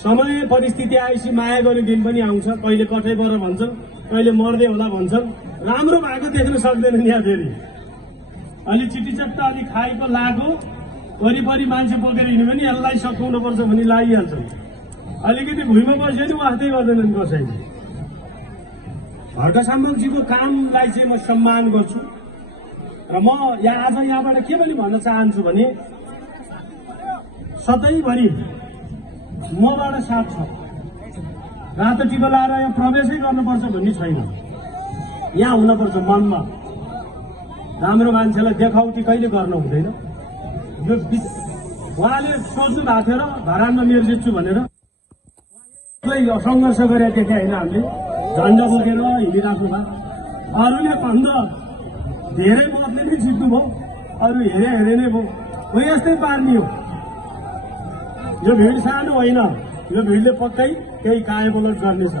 समय परिस्थिति आएपछि माया गर्ने दिन पनि आउँछ। कहिले कठै बर भन्छन्, कहिले मर्दै होला भन्छन्। राम्रो भएको देख्न सक्दैनन् यहाँ फेरि। अलि चिटिचट्ट अलि खाएको लाग्यो, वरिपरि मान्छे बोकेर हिँड्यो भने यसलाई सकाउनुपर्छ भनी लागिहाल्छन्। अलिकति भुइँमा बस्यो भने वास्तै गर्दैनन् कसैले। खड्का कामलाई चाहिँ म सम्मान गर्छु र म आज यहाँबाट के पनि भन्न चाहन्छु भने सधैँभरि मबाट साथ छ। रातो टिका लाएर यहाँ प्रवेशै गर्नुपर्छ भन्ने छैन। यहाँ हुनुपर्छ मनमा। राम्रो मान्छेलाई देखाउटी कहिले गर्न हुँदैन। यो उहाँले सोच्नु भएको थियो र धरानमा मेरो जित्छु भनेर सङ्घर्ष गरेर देखे होइन। हामीले झन्डा बोकेर हिँडिराख्नु भयो। अरूले भन्दा धेरै मतले नै जित्नु भयो। अरू हेरे नै भयो। हो यस्तै पार्ने हो। यो भिड सानो होइन। यो भिडले पक्कै केही कायपलट गर्नेछ।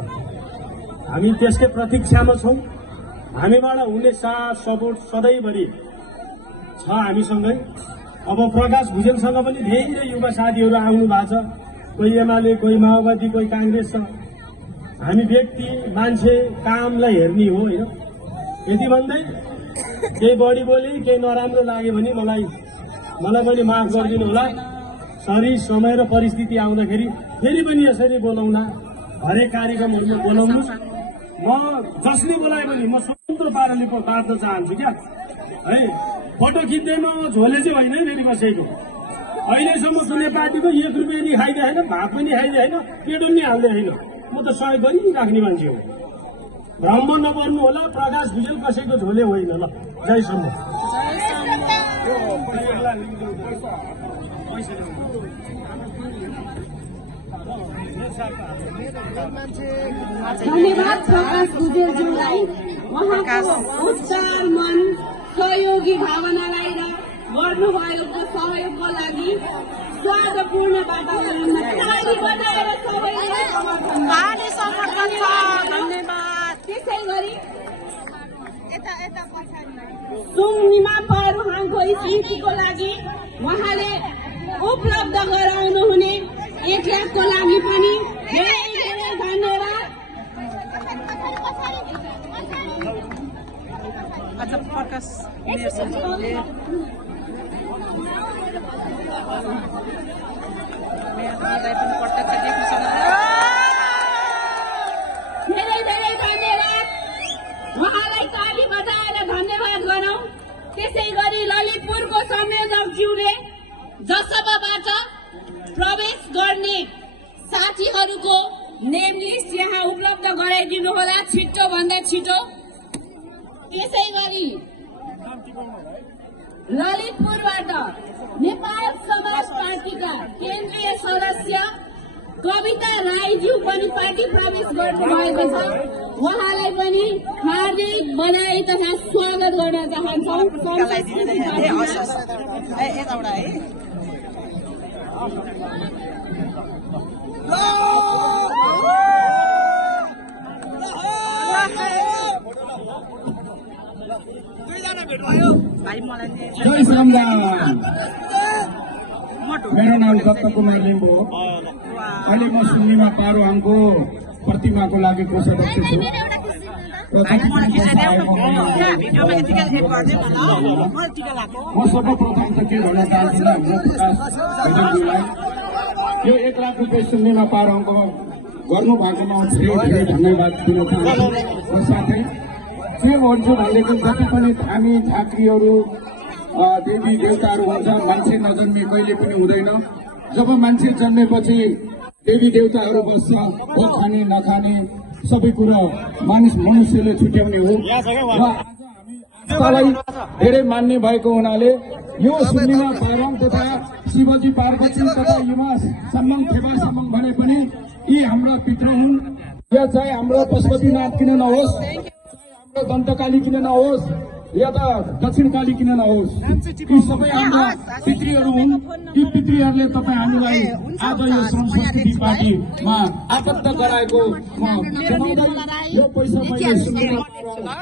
हामी त्यसकै प्रतीक्षामा छौँ। हामीबाट हुने साथ सपोर्ट सधैँभरि छ हामीसँगै। अब प्रकाश भुजेलसँग पनि धेरै युवा साथीहरू आउनु भएको छ। कोही एमाले, कोही माओवादी, कोही काङ्ग्रेस छ। हामी व्यक्ति मान्छे कामलाई हेर्ने हो होइन। यति भन्दै केही बढी बोले, केही नराम्रो लाग्यो भने मलाई पनि माफ गरिदिनु होला। सरी समय र परिस्थिति आउँदाखेरि फेरि पनि यसरी बोलाउँदा हरेक कार्यक्रमहरूमा बोलाउनु। म जसले बोलायो भने म स्वतन्त्र पाराले बाँड्न चाहन्छु क्या है। फोटो खिच्दैमा झोले चाहिँ होइन है फेरि कसैको। अहिलेसम्म कुनै पार्टीको 1 रुपियाँ नि खाइदिए होइन, भात पनि खाइदिए होइन, पेट्रोल नि हाल्दै होइन। म त सहयोग गरिराख्ने मान्छे हो। भ्रम नपर्नु होला। प्रकाश भुजेल कसैको झोले होइन ल। जयसम्म। धन्यवाद प्रकाश भुजेलज्यूलाई। उहाँको उच्चार मन सहयोगी भावनालाई र गर्नुभएको सहयोगको लागि स्वादपूर्ण वातावरणमा ताली बजाएर सबैलाई समर्थन छ। धन्यवाद। त्यसै गरी सुम्निमा पारुहाङको स्मृतिको लागि उहाँले उपलब्ध गराउनु हुने 1 लाखको लागि पनि धेरै धेरै धन्यवाद। धेरै धेरै धन्यवाद। उहाँलाई ताली बजाएर धन्यवाद गरौँ। त्यसै गरी ललितपुरको संयोजकज्यूले जसपाबाट प्रवेश गर्ने साथीहरूको नेम लिस्ट यहाँ उपलब्ध गराइदिनु होला छिटो भन्दा छिटो। त्यसै गरी ललितपुरबाट नेपाल समाज पार्टीका केन्द्रीय सदस्य कविता राईज्यू पनि पार्टी प्रवेश गर्नुभएको छ। उहाँलाई पनि हार्दिक बधाई तथा स्वागत गर्न चाहन्छौँ। जय श्रीराम। मेरो नाम दत्त कुमार लिम्बू हो। अहिले म सुम्निमा पारुहाङको प्रतिमाको लागि कोषाध्यक्ष छु। म सर्वप्रथम त के भन्न चाहन्छु यो 1 लाख रुपियाँ सुम्निमा पारुहाङको गर्नु भएकोमा धेरै धन्यवाद दिन चाहन्छु। साथै के भन्छु भनेदेखि जति पनि हामी झाँक्रीहरू देवी देवताहरू हुन्छ, मान्छे नजन्मे कहिले पनि हुँदैन। जब मान्छे जन्मेपछि देवी देवताहरू बस्छ। हो खाने नखाने सबै कुरो मनुष्यले छुट्याउने हो। र आस्थालाई धेरै मान्ने भएको हुनाले यो सुम्निमा पारुहाङ तथा शिवजी पार्वती तथा युमा सम्मान थेबा सम्मान भने पनि यी हाम्रा पितृ हुन्। यो चाहिँ हाम्रो पशुपतिनाथ किन नहोस्, हाम्रो दन्तकाली किन नहोस्, या त दक्षिणकाली किन नहोस्, यी सबै हाम्रा पितृहरू हुन्। यी पितृहरूले तपाईँ हामीलाई आज यो श्रम संस्कृति पार्टीमा आबद्ध गराएको यो पैसा मैले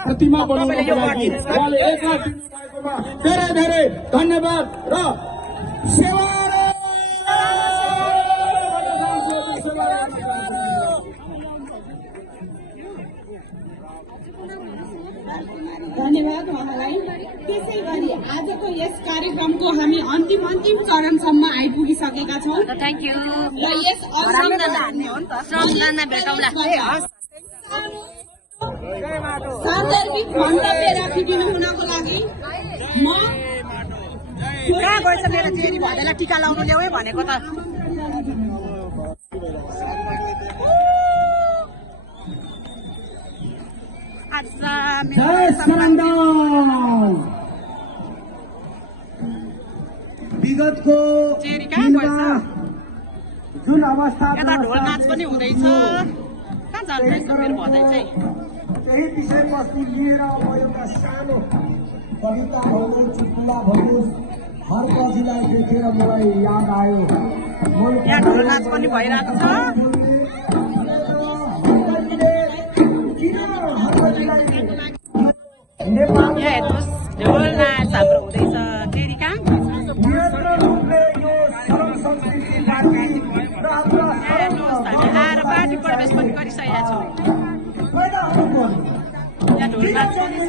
प्रतिमा बनाउनको लागि उहाँले 1 लाख दिनुभएकोमा धेरै धेरै धन्यवाद र सेवा आजको यस कार्यक्रमको हामी अन्तिम चरणसम्म आइपुगिसकेका छौँ थ्याङ्क यू र यस सान्दर्भिक मन्तव्य राखिदिनु हुनको लागि म कहाँ गएछ मेरो चेरी भनेर टिका लाउनु ल्याऊ है भनेको त जय श्रीराम। विगतको चेरी कहाँ गएछ जुन अवस्था यता ढोल नाच पनि हुँदैछ कहाँ जान्छ मेरो भदै चाहिँ त्यही विषयवस्तु लिएर म एउटा सानो कविता भनौँ चुटकुला भनौँ हर कविलाई देखेर मलाई याद आयो यहाँ ढोल नाच पनि भइरहेको छ नेपाल यहाँ हेर्नुहोस् ढोल नाच हाम्रो हुँदैछ चेरी कहाँ हेर्नुहोस् हामी आएर पार्टी प्रवेश पनि गरिसकेका छौँ यहाँ ढोल नाच पनि छ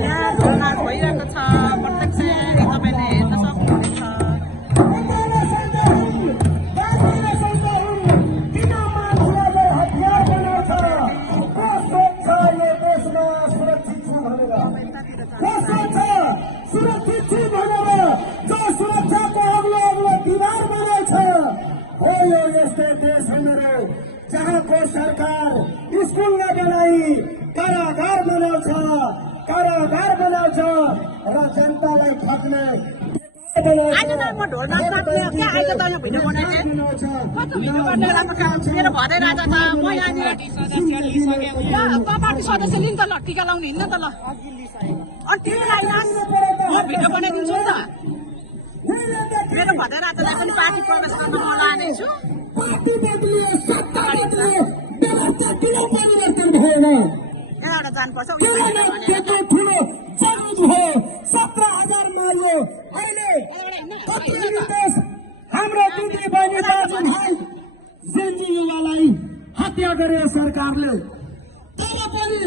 यहाँ ढोल नाच भइरहेको छ प्रत्यक्ष तपाईँले हेर्न सक्नुहुनेछ सुरक्षित छु भनेर जो सुरक्षाको अग्लो दीवार बनाउँछ हो यो यस्तै देश हो मेरो जहाँको सरकार स्कुल नबनाई कारागार बनाउँछ र जनतालाई ठग्ने आज त म ढोल नाच नाच्ने हो क्या आज त यहाँ भिडियो बनाएँ कस्तो भिडियो गर्ने राम्रो काम मेरो भदै राजा छ म यहाँनिर पार्टी सदस्य लिनु त ल टिका लाउने हिँड्न त ल अनि तिमीलाई म भिडियो बनाइदिन्छु नि त मेरो भदै राजालाई पनि पार्टी प्रवेश गर्न म लानेछु पार्टी बदलियो सत्ता बदलियो व्यवस्था किन परिवर्तन भएन यहाँबाट जानुपर्छ त्यत्रो ठुलो जमिन हो 17,000 मारियो अहिले कति निर्देश हाम्रो दिदी बहिनी दाजुभाइ सेन्जी युवालाई हत्या गर्यो सरकारले तर पनि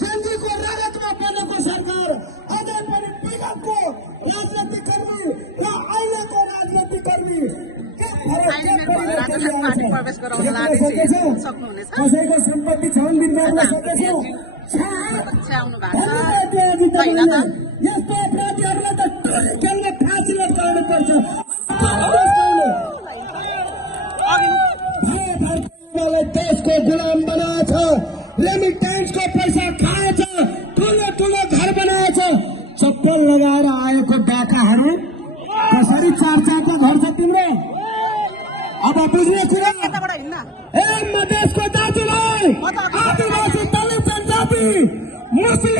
सेन्जीको रगतमा बनेको सरकार अझै पनि विगतको राजनीतिक कर्मी र अहिलेको राजनीतिक कर्मी पार्टी प्रवेश गराउन लानेछु सक्नुहुनेछ कसैको सम्पत्ति छानबिन गर्न सकेछौँ आउनु भएको छ होइन त यस्तो अपराधीहरूलाई त टोली खेल्ने फाँसी लगाउनुपर्छ देशको गुलाम बनाएछ रेमिटेन्सको पैसा खाएछ ठुलो घर बनाएछ चप्पल लगाएर आएको डाकाहरू कसरी 4-4 घर छ तिम्रो अब बुझ्ने कुरा यताबाट हिँड्न ए म देशको दाजुभाइ आदिवासी दलित जनजाति मुस्लिम